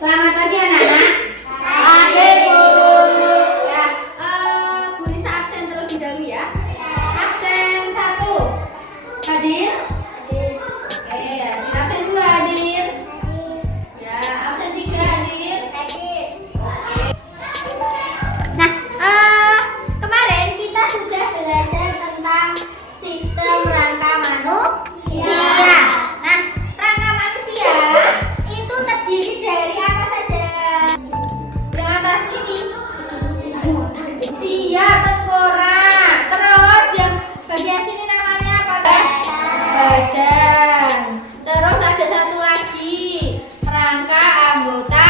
Selamat pagi anak-anak. Pagi Bu. Ya, Bu Nisa absen terlebih dahulu ya. Absen 1. Hadir? Oke, ya. Absen 2 hadir. Ya, absen 3 hadir. Oke. Nah, kemarin kita sudah belajar tentang sistem rangka manusia. Nah, rangka manusia itu terdiri dari apa saja? Yang atas ini dia tengkorak. Terus yang bagian sini namanya apa? Badan. Terus ada satu lagi, rangka anggota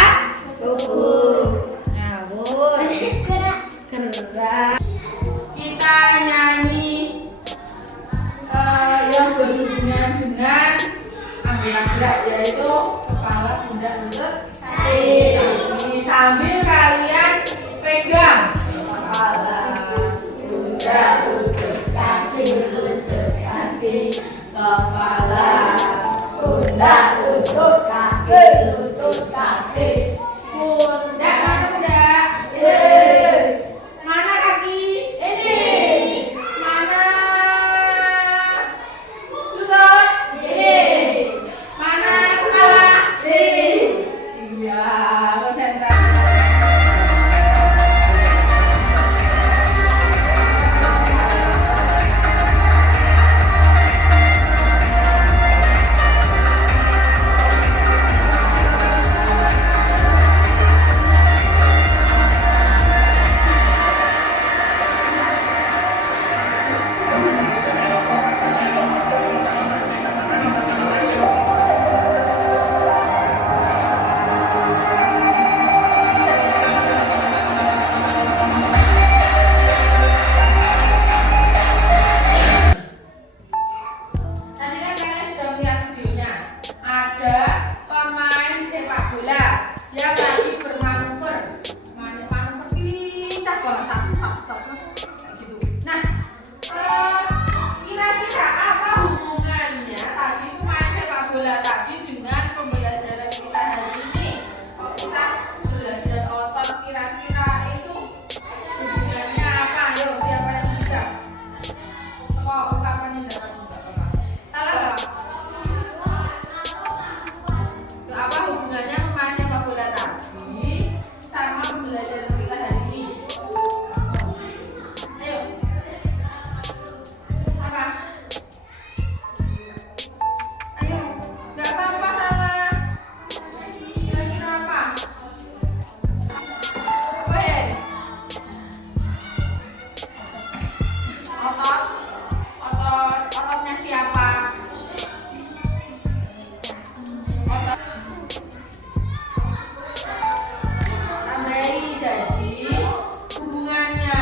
tubuh. Ngawur. Gerak. Kita nyanyi yang berhubungan dengan anggota gerak, yaitu kepala, pundak, lutut, kaki. Ini sambil kalian pegang kepala, pundak, lutut, kaki, kepala, pundak, lutut, kaki, pundak, mana pundak? Mana kaki? Mana lutut? Mana kepala? Iya, konsentrasi. Tadi kan kalian sudah melihat videonya. Ada pemain sepak bola yang lagi bermanuver. Manuver pindah kalau stop kayak gitu. Nah, kira-kira apa hubungannya tadi pemain sepak bola tadi dengan pembelajaran kita hari ini? Kalau kita belajar otot, kira-kira itu hubungannya apa? Ayo, siapa yang bisa? Kok ungkapannya dapat juga, Bapak? Salah nggak, Pak? Apa hubungannya pemain sepak bola tadi sama pembelajaran kita hari ini? Ayo. Apa? Ayo. Nggak apa-apa salah. Kira-kira apa? Apa ya? Ototnya siapa? Otot. Tambahi, jadi hubungannya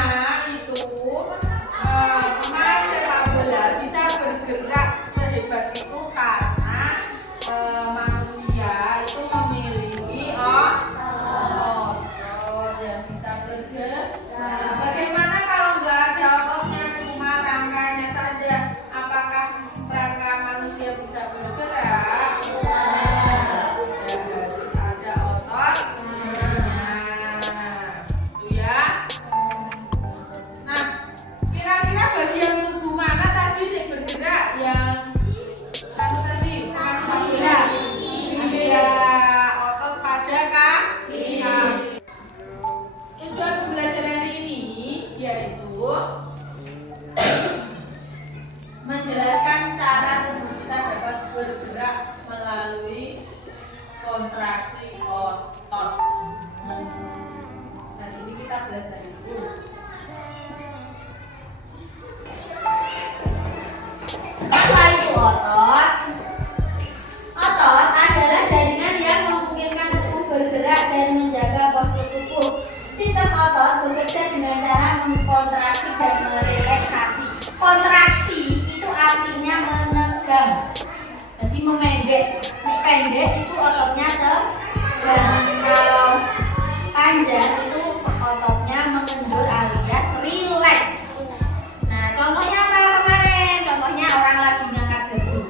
itu pemain sepak bola bisa bergerak sehebat itu karena manusia itu memiliki otot yang bisa bergerak. Bagaimana kalau nggak ada ototnya, cuma rangkanya saja? Apakah rangka manusia bisa bergerak? Harus ada ototnya, itu ya. Nah, kira-kira bagian tubuh mana tadi yang bergerak? Yang tadi sepak bola. Ada otot pada kaki. Tujuan pembelajaran ini yaitu menjelaskan cara tubuh kita dapat bergerak melalui kontraksi otot. Nah, ini kita belajar itu. Apa itu otot? Otot adalah jaringan yang memungkinkan tubuh bergerak dan menjaga kontraksi dan merelaksasi. Kontraksi itu artinya menegang, jadi memendek. Pendek itu ototnya tegang, kalau panjang itu ototnya mengendur alias rileks. Nah, contohnya apa kemarin? Contohnya orang lagi ngangkat beban.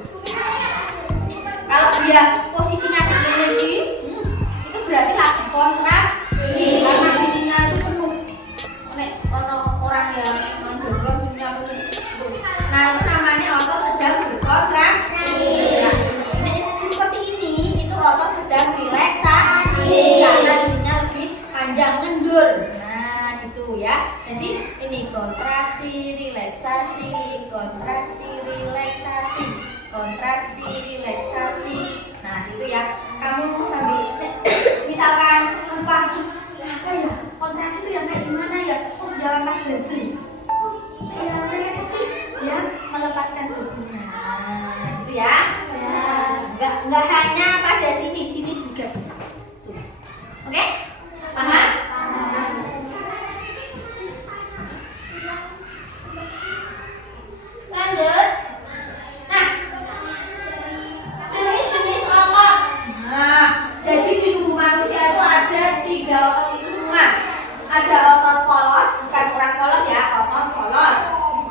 Kalau dia posisinya begini, itu berarti lagi kontraksi karena sisinya itu penuh. Orang yang mendorong sisinya penuh. Nah, itu namanya otot sedang berkontraksi. Nah, seperti ini itu otot sedang relaksasi karena sisinya lebih panjang ngendur. Nah, gitu ya. Jadi ini kontraksi, relaksasi, kontraksi, relaksasi, kontraksi, relaksasi. Nah, gitu ya. Kamu sambil misalkan lupa apa ya? Kontraksi itu yang kayak gimana ya? Oh, jalan kaki. Oh, ya relaksasi ya melepaskan bebannya. Nah, gitu ya. Nggak hanya pada sini juga bisa. Tuh. Oke? Paham? Lanjut. Nah, jenis-jenis otot. Nah, jadi di tubuh manusia itu ada 3 otot itu semua. Ada otot polos, bukan kurang polos ya, otot polos.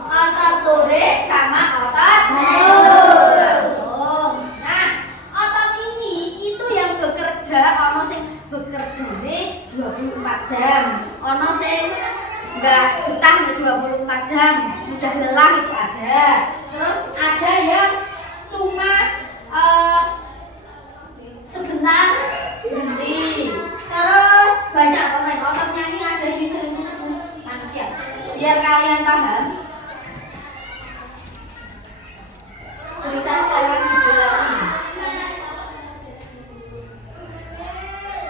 Otot lurik sama otot jantung. Nah, otot ini itu yang bekerja, ono sing bekerja nih 24 jam, ono sing enggak betah 24 jam, udah lelah itu ada. Terus ada yang cuma sebentar berhenti. Terus banyak banget ototnya ini ada di seluruh tubuh manusia. Biar kalian paham, bisa sekalian video lagi.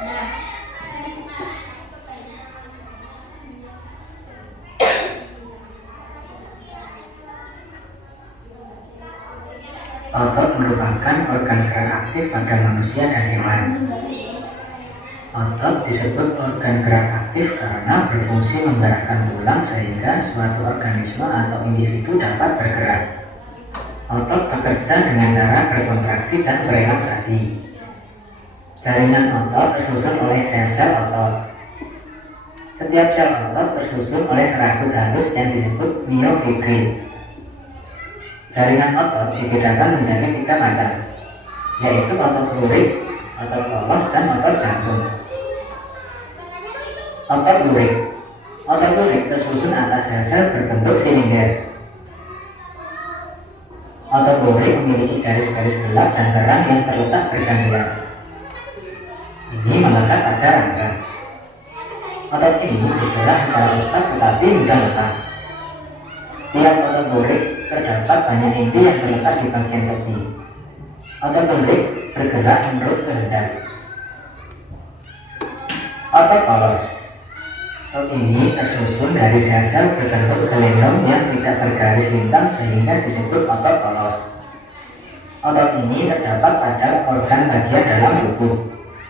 Nah, otot merupakan organ gerak aktif pada manusia dan hewan. Otot disebut organ gerak aktif karena berfungsi menggerakkan tulang sehingga suatu organisme atau individu dapat bergerak. Otot bekerja dengan cara berkontraksi dan merelaksasi. Jaringan otot tersusun oleh sel-sel otot. Setiap sel otot tersusun oleh serabut halus yang disebut myofibril. Jaringan otot dibedakan menjadi 3 macam, yaitu otot lurik, otot polos, dan otot jantung. Otot lurik. Otot lurik tersusun atas sel-sel berbentuk silinder. Otot lurik memiliki garis-garis gelap dan terang yang terletak bergantian. Ini melekat pada rangka. Otot ini bergerak secara cepat tetapi mudah letak. Tiap otot lurik terdapat banyak inti yang terletak di bagian tepi. Otot lurik bergerak menurut kehendak. Otot polos. Otot ini tersusun dari sel-sel berbentuk gelendong yang tidak bergaris lintang sehingga disebut otot polos. Otot ini terdapat pada organ bagian dalam tubuh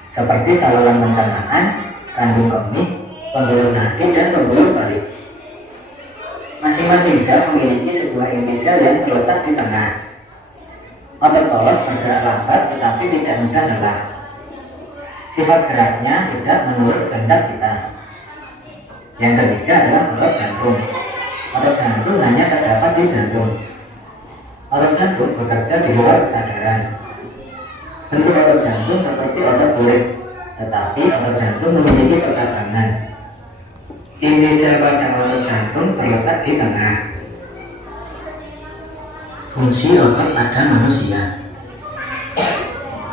seperti saluran pencernaan, kandung kemih, pembuluh nadi, dan pembuluh pelit. Masing-masing sel memiliki sebuah inti sel yang terletak di tengah. Otot polos bergerak lambat tetapi tidak mudah lelah. Sifat geraknya tidak menurut kehendak kita. Yang ketiga adalah otot jantung. Otot jantung hanya terdapat di jantung. Otot jantung bekerja di luar kesadaran. Bentuk otot jantung seperti otot kulit, tetapi otot jantung memiliki percabangan. Inti sel pada otot jantung terletak di tengah. Fungsi otot pada manusia.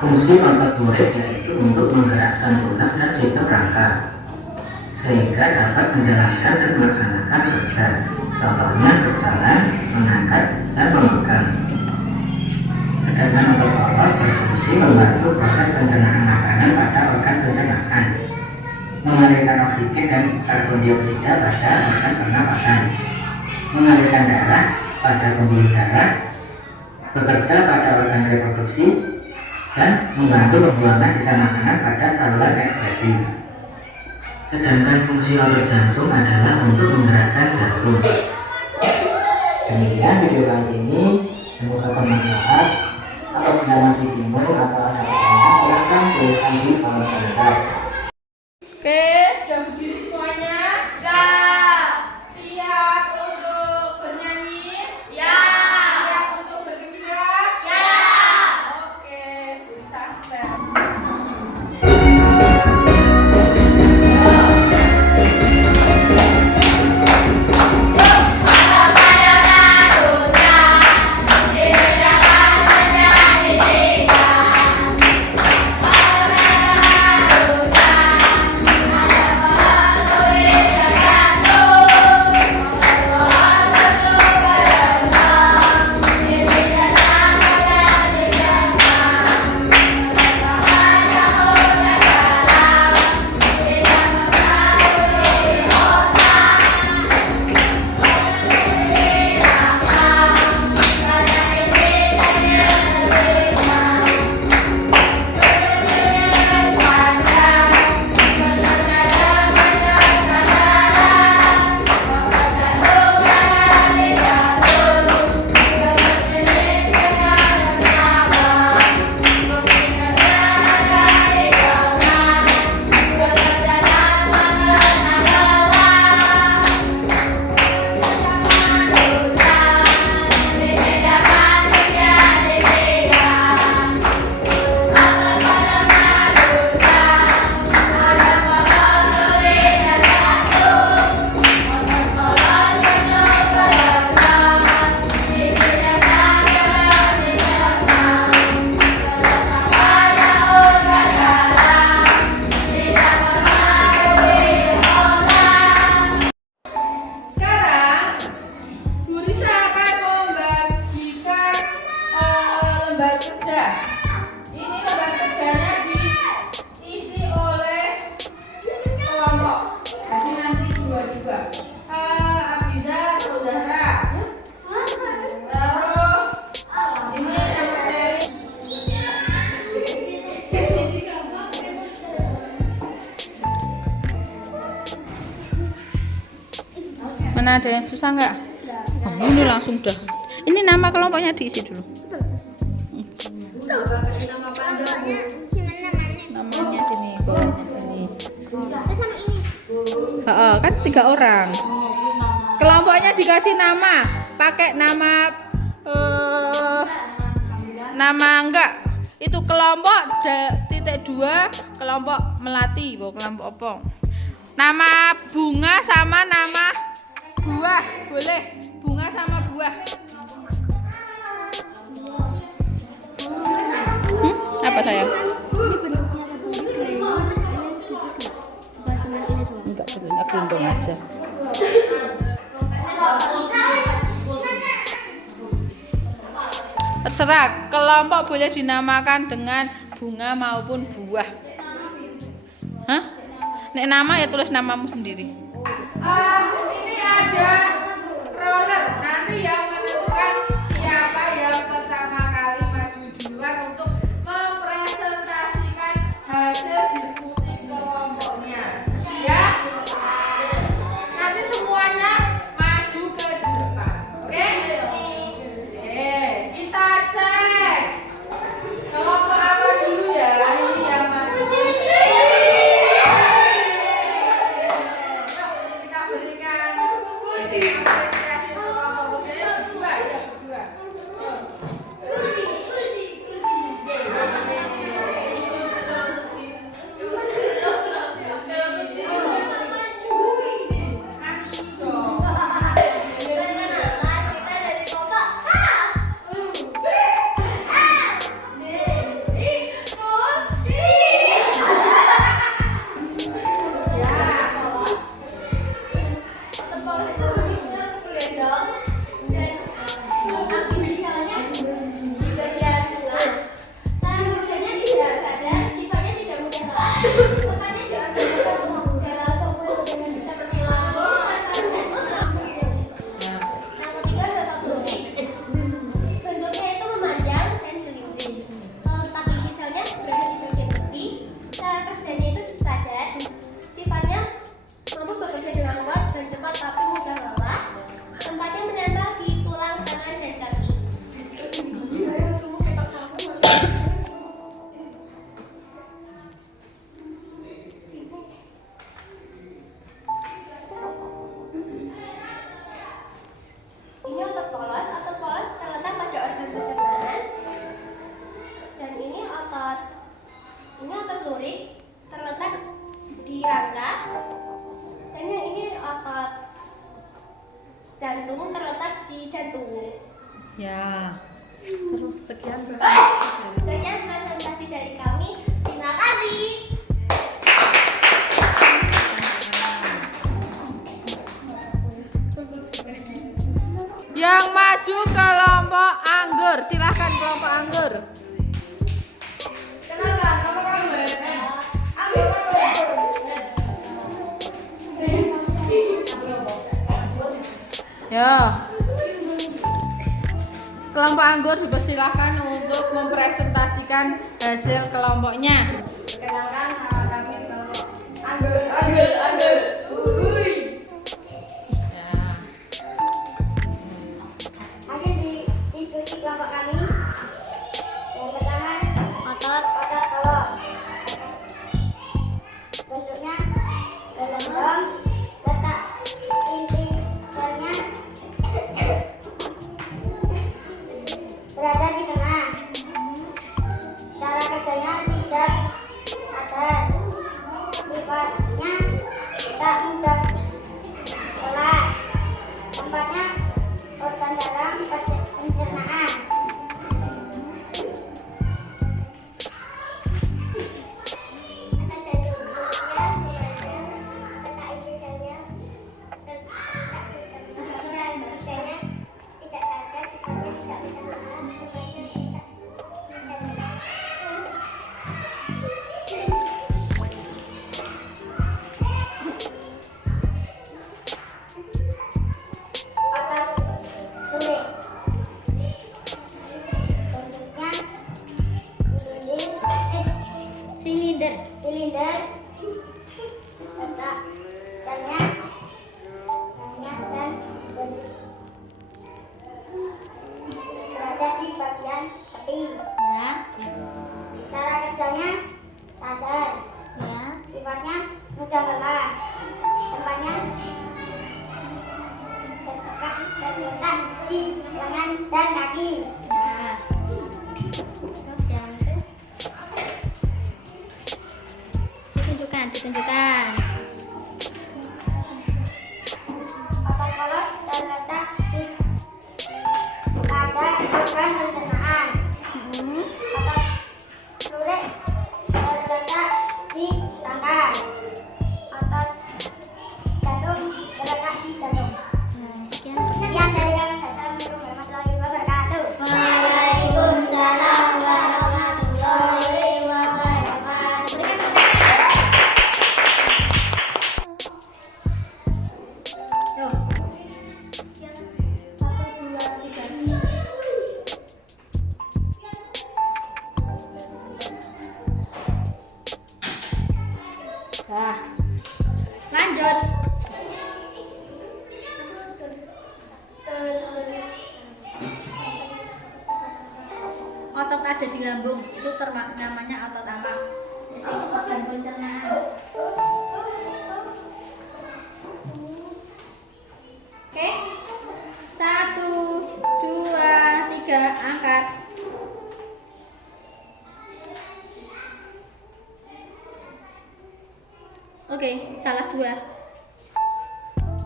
Fungsi otot lurik yaitu untuk menggerakkan tulang dan sistem rangka sehingga dapat menjalankan dan melaksanakan kerja. Contohnya berjalan, mengangkat, dan memegang. Sedangkan otot polos berfungsi membantu proses pencernaan makanan pada organ pencernaan, mengalirkan oksigen dan karbon dioksida pada organ pernapasan, mengalirkan darah pada pembuluh darah, bekerja pada organ reproduksi, dan membantu pembuangan sisa makanan pada saluran ekskresi. Sedangkan fungsi otot jantung adalah untuk menggerakkan jantung. Demikian video kali ini, semoga bermanfaat. Apabila masih bingung atau ada pertanyaan, silahkan tuliskan di kolom komentar. Oke, sudah berdiri semuanya? Ya. Siap untuk bernyanyi? Ya. Siap untuk bergembira? Ya. Oke, bisa step. Sekarang, Bu Risa akan membagikan lembar kerja. Ini lembar kerjanya diisi oleh kelompok. Jadi nanti dua-dua. Abida, saudara. Terus ini mana ada yang susah nggak? Oh, ini langsung dah. Ini nama kelompoknya diisi dulu. Namanya sini, bawahnya sini. Kan 3 orang. Kelompoknya dikasih nama, pakai nama nama enggak. Itu kelompok .2, kelompok melati, kelompok opong. Nama bunga sama nama buah, boleh. Bunga sama buah. Apa sayang? Enggak, bentuknya gelondong aja. Terserah, kelompok boleh dinamakan dengan bunga maupun buah. Hah? Nek nama ya tulis namamu sendiri. Ini ada roller. Nanti yang menentukan siapa yang pertama kali maju duluan untuk mempresentasikan hasil diskusi kelompoknya. Ya. Nanti semuanya maju ke depan. Oke? Oke, kita cek. Kelompok apa dulu ya? Ini yang maju. Kita berikan rangka. Dan yang ini otot jantung terletak di jantung. Ya. Terus sekian Sekian presentasi dari kami. Terima kasih. Yang maju kelompok anggur, silahkan kelompok anggur. Ya. Kelompok anggur dipersilahkan untuk mempresentasikan hasil kelompoknya. Perkenalkan kami kelompok anggur. Ya. Hasil diskusi kelompok kami. Yang pertama, otot kolom. Bentuknya gelondong, letak inti selnya berada di tengah. Cara kerjanya tidak sadar. Sifatnya tak mudah olah. Tempatnya organ dalam pencernaan. Silinder letak selnya banyak dan berada di bagian tepi. Ya. Cara kerjanya sadar. Ya. Sifatnya mudah lelah. Tempatnya terletak di lengan dan kaki. Ya. Terus yang itu ditunjukkan. Otot polos terletak di pada organ pencernaan. Otot lurik terletak di rangka. Otot jantung terletak di jantung. Sekian dari kami. Assalamualaikum warahmatullahi wabarakatuh. Waalaikumsalam warahmatullahi wabarakatuh. Nah, lanjut. Otot ada di lambung itu namanya otot apa? Organ pencernaan. Oke, 1, 2, 3, angkat. Oke, salah 2.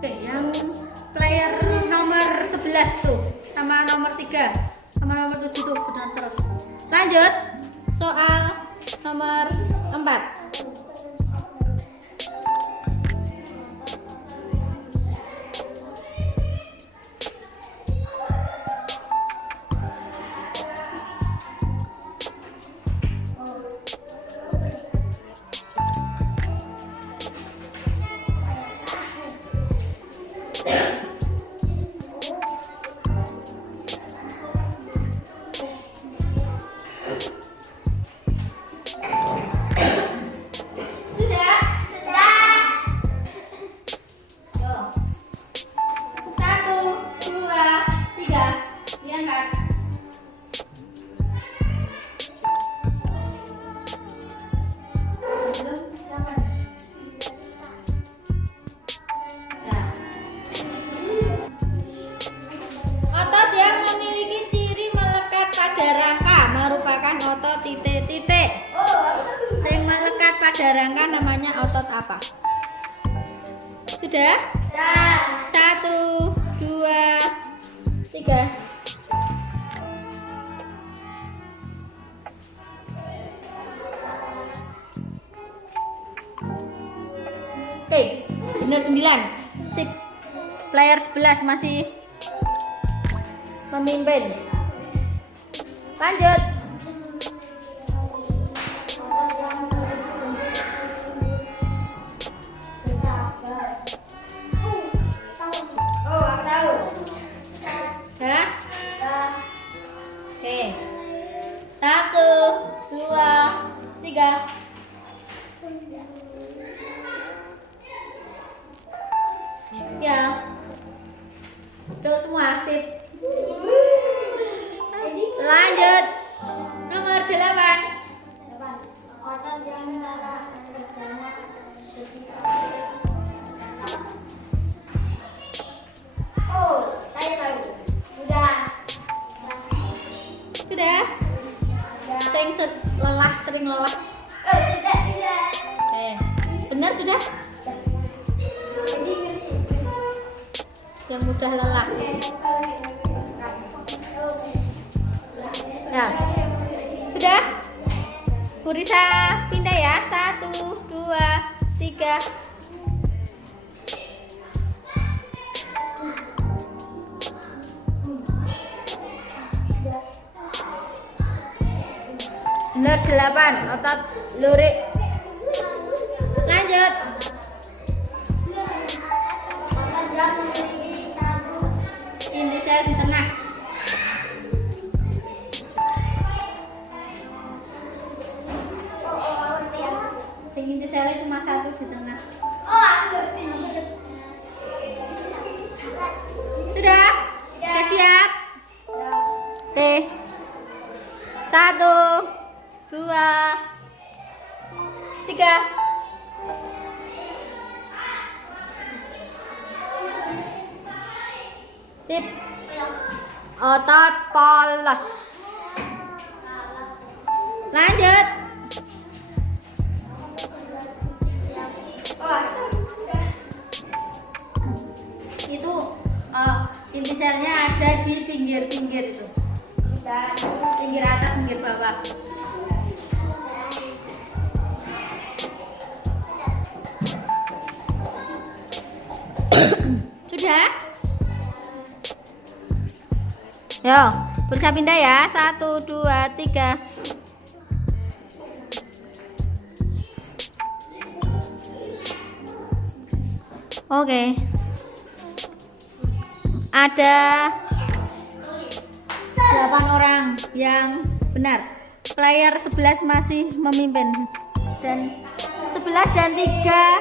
Oke, yang player nomor 11 tuh sama nomor 3 sama nomor 7 tuh benar terus. Lanjut, soal nomor 4. Otot titik-titik sing melekat pada rangka namanya otot apa? Sudah? 1, 2, 3. Oke, benar 9. Sip. Player 11 masih memimpin. Lanjut. Ya? Oke. 1, 2, 3. Ya. Betul semua, sip. Lanjut. Nomor 8. Sudah? Sering lelah. Benar sudah? Yang mudah lelah. Nah, sudah? Bu Risa pindah ya. 1, 2, 3. Benar 8. Otot lurik. Lanjut. Ini saya di tengah. Ingin saya cuma 1 di tengah. Sudah? Oke, siap? Oke. 1, 2, 3. Sip. Otot polos. Lanjut. Itu inti selnya ada di pinggir-pinggir itu. Pinggir atas, pinggir bawah. Sudah? Yo, berusaha pindah ya. 1, 2, 3. Oke. Ada 8 orang yang benar. Player 11 masih memimpin. Dan 11 dan 3,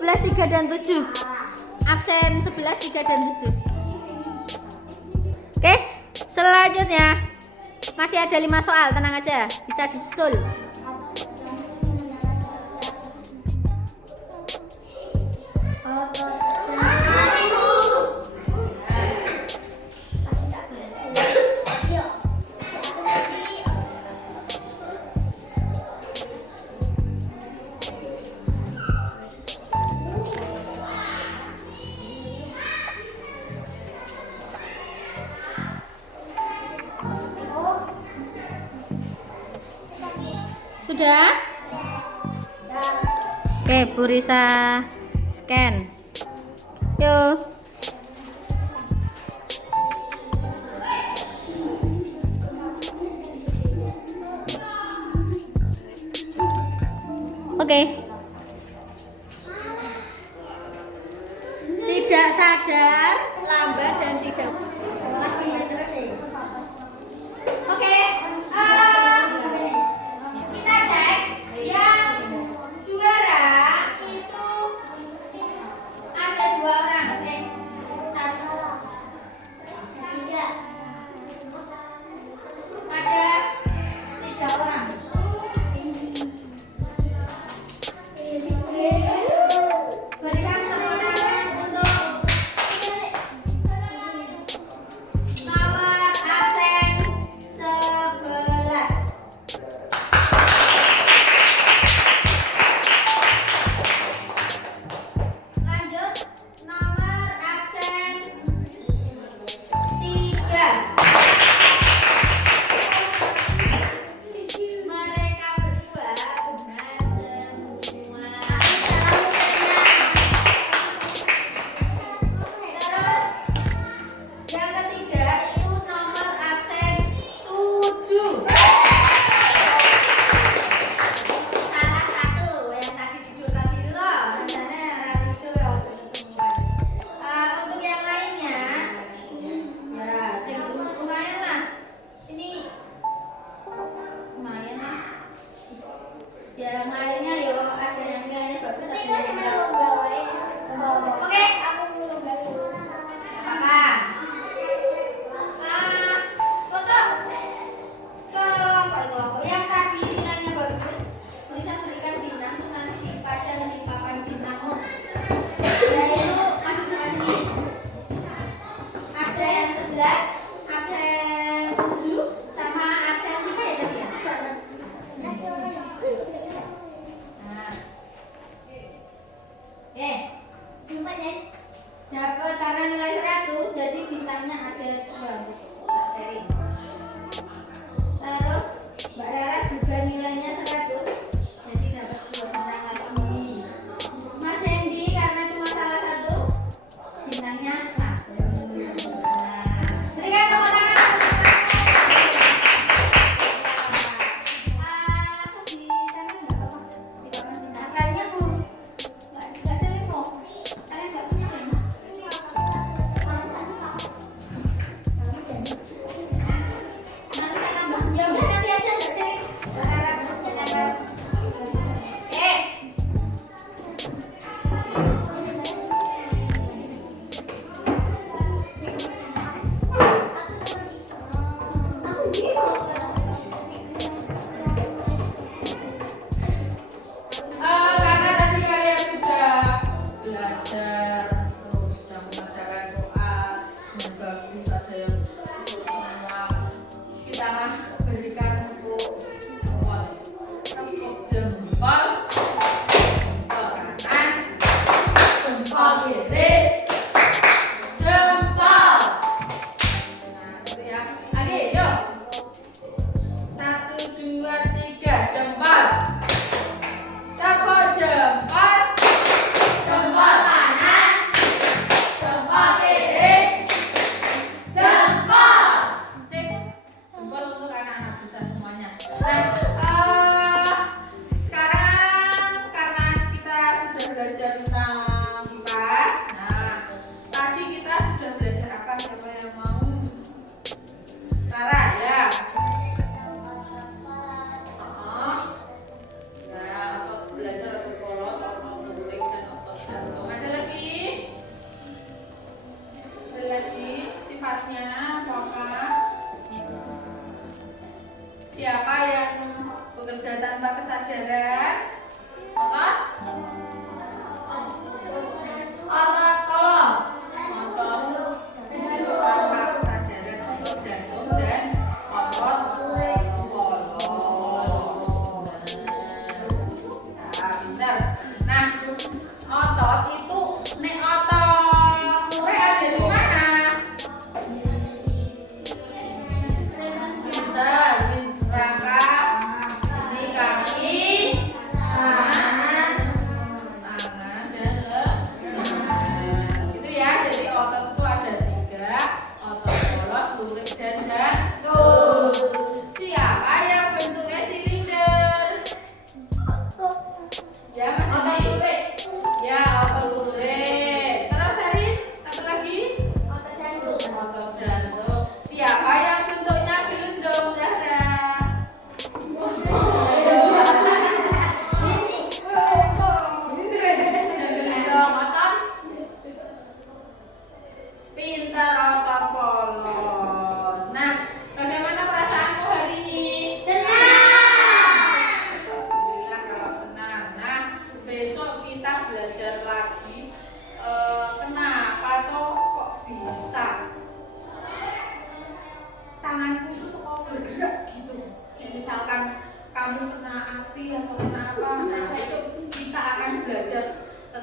11, 3 dan 7. Absen 11, 3 dan 7. Oke, selanjutnya masih ada 5 soal, tenang aja, bisa disusul. Sudah? Oke, Bu Risa scan. Yuk. Oke. Tidak sadar, lambat dan tidak. Oke. Kita cek yang juara itu ada 2 orang. Satu. Ada 3 orang. Berikan tepuk tangan untuk nomor absen 11. Oke. Dapat karena nilai 100 jadi bintangnya ada 2 untuk tak sharing. Terus Mbak Rara juga nilainya 100 jadi dapat 2 bintang lagi. Mas Hendy karena cuma salah 1 bintangnya 1. Nah, berikan tepuk tangan. Langsung di sana nggak apa-apa. Makanya Bu, nggak ada lemo. Kalian nggak punya lemo? Nanti saya tambah. Ya udah nanti aja nggak sih. Karena tadi kalian sudah belajar terus sudah mengerjakan doa yang bagus, ada yang semua kita berikan tepuk jempol kanan, jempol kiri, jempol. Nah, itu ya. Ayo, yuk. 1, 2, 3, jempol. Tepuk jempol. Jempol kanan. Jempol kiri. Jempol. Sip. Jempol untuk anak-anak bisa semuanya. Nah, sekarang karena kita sudah belajar tentang kipas. Nah, tadi kita sudah belajar apa? Siapa yang mau? Sarah ya. Nah, otot belajar otot polos, otot turing dan otot jantung. Ada lagi? Ada lagi sifatnya apakah? Siapa yang bekerja tanpa kesadaran? Otot? Otot polos. Otot tanpa kesadaran, otot jantung dan otot polos. Nah, pintar. Nah, otot itu